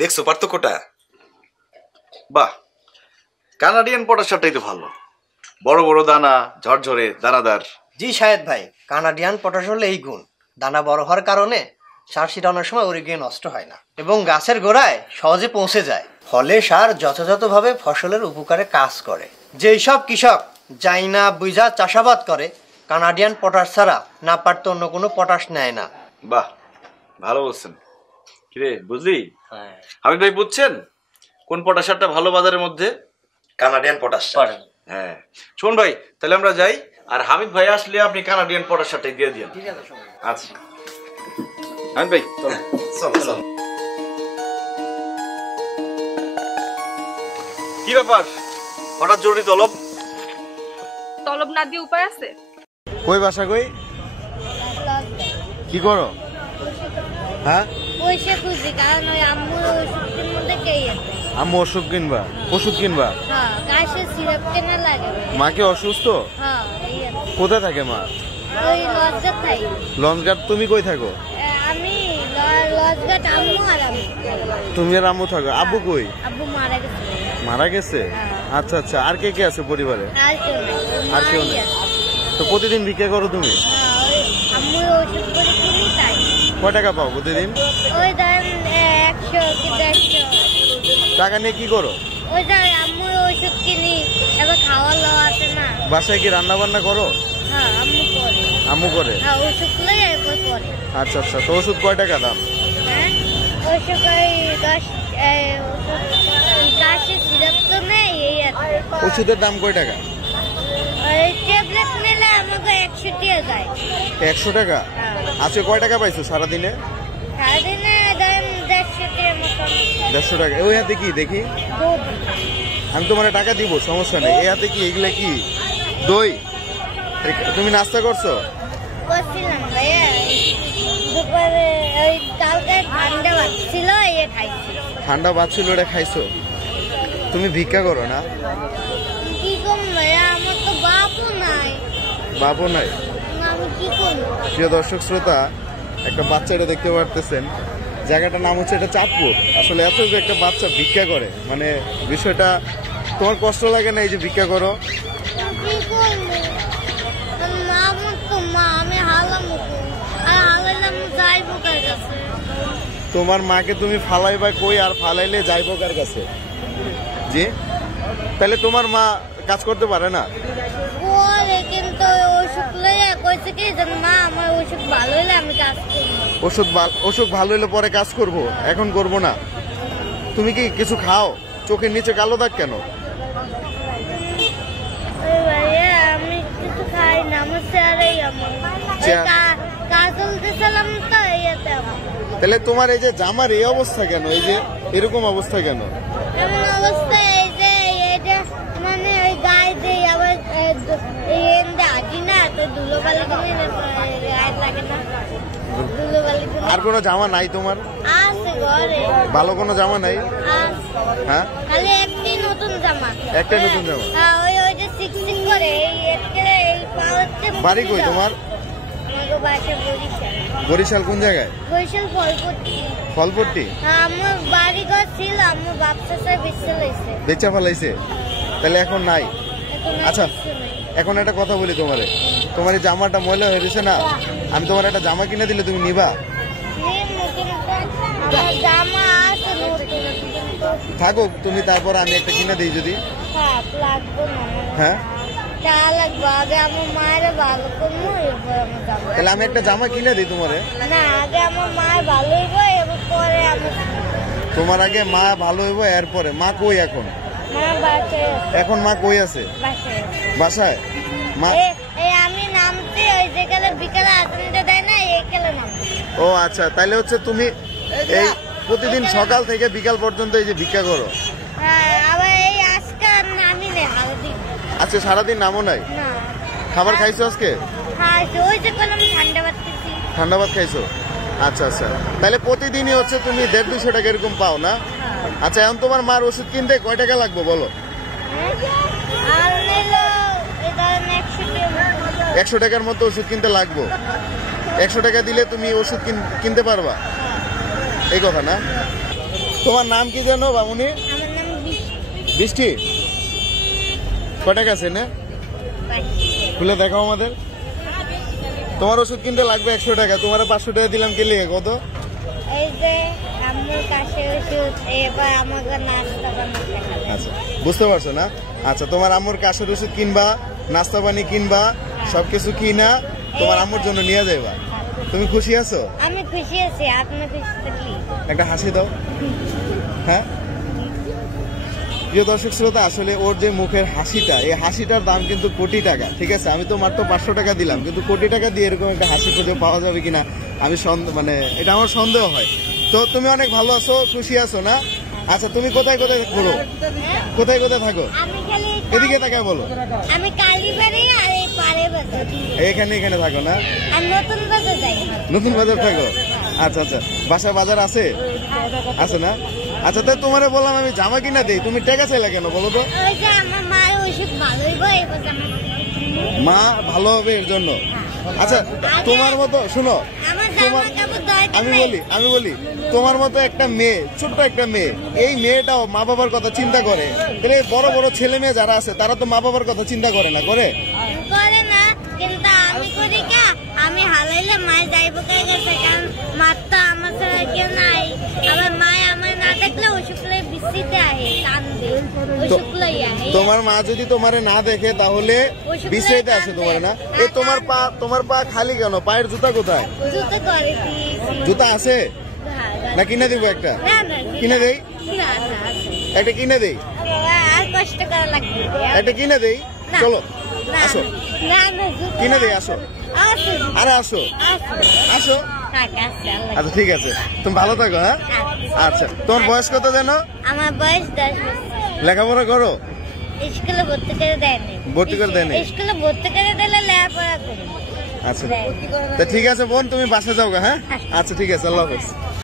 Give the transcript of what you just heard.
দেখছো পার্থক্যটা? বাহ, কানাডিয়ান পটাশটাই তো ভালো, বড় বড় দানা, ঝরঝরে, দানাদার। জি শাহেদ ভাই, কানাডিয়ান পটাশ হলে এই গুণ, দানা বড় হওয়ার কারণে সার ছিটানোর সময় ওরে গিয়ে নষ্ট হয় না এবং গাছের গোড়ায় সহজে পৌঁছে যায়, ফলে সার যথাযথভাবে ফসলের উপকারে কাজ করে। যেই সব কৃষক যাই না বুঝা চাষাবাদ করে, কানাডিয়ান পটাশ ছাড়া না পারতো অন্য কোনো পটাশ নেয় না। বাহ, ভালো বলছেন। কিরে বুঝলি? হামিদ ভাই বুঝছেন কোন পটাশ সারটা ভালো বাজারের মধ্যে? Canadian potash. হ্যাঁ শোন ভাই, তাহলে আমরা যাই, আর হামিদ ভাই আসলে আপনি কানাডিয়ান পটাশ সারটাই দিয়ে দিন। ঠিক আছে। আচ্ছা হামিদ ভাই চলো। কি ব্যাপার, হঠাৎ জরুরি তলব? তলব না দিয়ে উপায় আছে? কই বাসা কই? কি করো? হ্যাঁ পয়সা খুঁজি, কারণ ওই আম্মুর ওষুধের মধ্যে কে আছে। আম্মু ওষুধ কিনবা? ওষুধ কিনবা? হ্যাঁ, গাছের সিরাপ কেনা লাগে। মা কি অসুস্থ? হ্যাঁ, এই আছে। কোথায় থাকে মা? ওই লজঘাট থাই। লঞ্চঘাট। তুমি কই থাকো? আমি লজঘাট, আম্মু আর আমি। তুমি আর আম্মু থাকো? আব্বু কই? আব্বু মারা গেছে। মারা গেছে? আচ্ছা আচ্ছা। আর কে কে আছে পরিবারে? আর কেউ নেই। তো প্রতিদিন ভিক্ষা করো তুমি? ওই আম্মুর ওষুধ করে কিনি তাই। কয় টাকা পাও প্রতিদিন? ওই ধরেন 100 কি 150 টাকা নিয়ে কি করো? ওই ধরেন আম্মুর ওষুধ কিনি, এবার খাওয়া দাওয়া আছে না। বাসায় কি রান্না বান্না করো? হ্যাঁ, আম্মু করে। আম্মু করে? হ্যাঁ, ওষুধ লই এরপর করে। আচ্ছা আচ্ছা। তো ওষুধ কয় টাকা দাম? হ্যাঁ, ওষুধ ওই 10 গাছের সিরাপ তো নেই, এই আছে। ওষুধের দাম কয় টাকা? ওই ট্যাবলেট নিলে আমাকে 100 টাকা যায়। 100 টাকা? আজকে কয় টাকা পাইছো সারাদিনে? সারাদিনে ধরেন 150 টাকা মতন। 150 টাকা। ওই হাতে কি দেখি? আমি তোমার টাকা দিব, সমস্যা নেই। এই হাতে কি? এগুলা কি? দই? তুমি নাস্তা করছো? করছিলাম ভাইয়া, দুপুরে ওই কালকে ঠান্ডা ছিল, এই খাইছি। ঠান্ডা ভাত ছিল, ওটা খাইছো? তুমি ভিক্ষা করো না? কি করব ভাইয়া, আমার তো বাপও নাই। বাপও নাই? আমি কি করব? প্রিয় দর্শক শ্রোতা, একটা বাচ্চাটা দেখতে পারতেছেন, জায়গাটার নাম হচ্ছে এটা চাঁদপুর। আসলে এত যে একটা বাচ্চা ভিক্ষা করে, মানে বিষয়টা তোমার কষ্ট লাগে না এই যে ভিক্ষা করো? কি করব, আমার তো মা, আমি হালাম আর হালাইলাম যাইব কার কাছে। তোমার মাকে তুমি ফালাইবা কই, আর ফালাইলে যাইব কার কাছে? জি, তাহলে তোমার মা কাজ করতে পারে না? বলে, কিন্তু ওষুধ লইয়া কইছে কি যে মা আমার ওষুধ ভালো হইলে আমি কাজ করব। ওষুধ ভালো হইলে পরে কাজ করব, এখন করব না। তুমি কি কিছু খাও? চোখের নিচে কালো দাগ কেন? ভাইয়া আমি কিছু খাই না, আমার চেয়ারেই আমার কাজ চলতেছিলাম তো, ইয়েতে আমার। তাহলে তোমার এই যে জামার এই অবস্থা কেন, এই যে এরকম অবস্থা কেন? এমন অবস্থা এই যে এটা মানে ওই গায়ে দিয়ে আবার হাঁটি না, তো ধুলোবালি গায়ে লাগে না, ধুলোবালি। আর কোনো জামা নাই তোমার? আছে ঘরে। ভালো কোনো জামা নাই? হ্যাঁ, খালি একটি নতুন জামা। একটা নতুন জামা? হ্যাঁ, ওই যে সিক্সিং করে এই পাওয়াতে। বাড়ি কই তোমার? আমাকে বাসা বরিশাল। বরিশাল কোন জায়গায়? বরিশাল ফলপট্টি। ফলপট্টি? হ্যাঁ, আমার বাড়ি ঘর ছিল, আমার বাপ চাচা বেঁচে লাইছে। বেচা ফেলাইছে? তাহলে এখন নাই? আচ্ছা, এখন একটা কথা বলি তোমারে, তোমার এই জামাটা ময়লা হয়ে গেছে না, আমি তোমার একটা জামা কিনে দিলে তুমি নিবা? জামা আছে নতুন। থাকো তুমি, তারপর আমি একটা কিনে দিই যদি। লাগবে না। হ্যাঁ, চা লাগবে, আগে আমার মায়ের ভালো করবো, এরপর আমার জামা। তাহলে আমি একটা জামা কিনে দিই তোমারে। না, আগে আমার মায়ের ভালো হইব, এবার পরে আমি। তোমার আগে মা ভালো হইব, এরপরে। মা কই এখন? মা বাসায়। এখন মা কই আছে? বাসায়। বাসায়? মা আমি নামছি ওই যেখানে বিকালে আসতে দেয় না, এইখানে নামছি। ও আচ্ছা, তাহলে হচ্ছে তুমি এই প্রতিদিন সকাল থেকে বিকাল পর্যন্ত এই যে ভিক্ষা করো? হ্যাঁ, আবার এই আজকে নামি নেই সারাদিন। আচ্ছা, সারাদিন নামও নাই? না। খাবার খাইছো আজকে? হ্যাঁ, ওই যে বললাম ঠান্ডা ভাত খেয়েছি। ঠান্ডা ভাত খাইছো? আচ্ছা আচ্ছা, তাহলে প্রতিদিনই হচ্ছে তুমি 150-200 টাকা এরকম পাও না? আচ্ছা, এখন তোমার মার ওষুধ কিনতে কয় টাকা লাগবে বলো? আর নিলো এই ধরেন 100 টাকা। 100 টাকার মতো ওষুধ কিনতে লাগবে। 100 টাকা দিলে তুমি ওষুধ কিনতে পারবা, এই কথা না? তোমার নাম কি জানো বামুনি? আমার নাম বৃষ্টি। কয় টাকা আছে না? খুলে দেখাও আমাদের। তোমার ওষুধ কিনতে লাগবে 100 টাকা, তোমার 500 টাকা দিলাম, কে লিখে কত? এই যে আম্মুর কাছে ওষুধ, এবার আমাকে নাস্তা বানাতে হবে। আচ্ছা, বুঝতে পারছো না? আচ্ছা, তোমার আম্মুর কাশের ওষুধ কিনবা, নাস্তা পানি কিনবা, সবকিছু কিনা তোমার আম্মুর জন্য নিয়ে যাইবা। তুমি খুশি আছো? আমি খুশি আছি, আপনি খুশি থাকলি? একটা হাসি দাও। হ্যাঁ, প্রিয় দর্শক শ্রোতা, আসলে ওর যে মুখের হাসিটা, এই হাসিটার দাম কিন্তু কোটি টাকা। ঠিক আছে, আমি তো মাত্র 500 টাকা দিলাম, কিন্তু কোটি টাকা দিয়ে এরকম একটা হাসি খুঁজে পাওয়া যাবে কিনা আমি মানে এটা আমার সন্দেহ হয়। তো তুমি অনেক ভালো আছো, খুশি আছো না? আচ্ছা, তুমি কোথায় কোথায় ঘুরো, কোথায় কোথায় থাকো? আমি খালি এদিকে তাকায় বলো। আমি কালীবাড়ি আর এই পারে বাজার, এখানে এখানে থাকো না? আর নতুন বাজার যাই। নতুন বাজার থাকো? আচ্ছা আচ্ছা, বাসা বাজার আছে? আছে না? আচ্ছা, তাই তোমারে বললাম আমি জামা কিনা দেই, তুমি টাকা চাইলা কেন বলো তো? ওই যে আমার মায়ের ওষুধ ভালো হইব, এবার জামা মা ভালো হবে এর জন্য। আচ্ছা, তোমার মতো শোনো, আমার জামা কাপড় দরকার আমি নাই। বলি তোমার মতো একটা মেয়ে, ছোট্ট একটা মেয়ে, এই মেয়েটাও মা বাবার কথা চিন্তা করে। তাহলে বড় বড় ছেলে মেয়ে যারা আছে তারা তো মা বাবার কথা চিন্তা করে না, করে? করে না, কিন্তু আমি করি কা, আমি হালাইলে মায় যাইব কার কাছে, কারণ মার তো আমার ছাড়া কেউ নাই। আবার মায় আমার না দেখলে ওষুধ লাই বিসিতে আহে, কান্দে, ওষুধ লাই আহে। তোমার মা যদি তোমারে না দেখে তাহলে বিছাইতে আসে তোমারে না? এই তোমার পা খালি কেন? পায়ের জুতা কোথায়? জুতো করে দিয়েছি। জুতা আছে না? কিনে দিব একটা? না না, কিনে দেই? না না, একটা কিনে দেই? আর কষ্ট করা লাগবে। একটা কিনে দেই? না। চলো না আসো, না না, জুতো কিনে দেই, আসো। আসো, আরে আসো, আসো। থাক, আসছে, আল্লাহ। আচ্ছা ঠিক আছে, তুমি ভালো থাকো। হ্যাঁ, আচ্ছা, তোমার বয়স কত জানো? আমার বয়স 10 বছর। লেখাপড়া করো? স্কুলে ভর্তি করে দেয়নি। ভর্তি করে দেয়নি? স্কুলে ভর্তি করে দিলে লেখাপড়া করি। আচ্ছা, তা ঠিক আছে বোন, তুমি বাসা যাও গা। হ্যাঁ, আচ্ছা ঠিক আছে, আল্লাহ হাফেজ।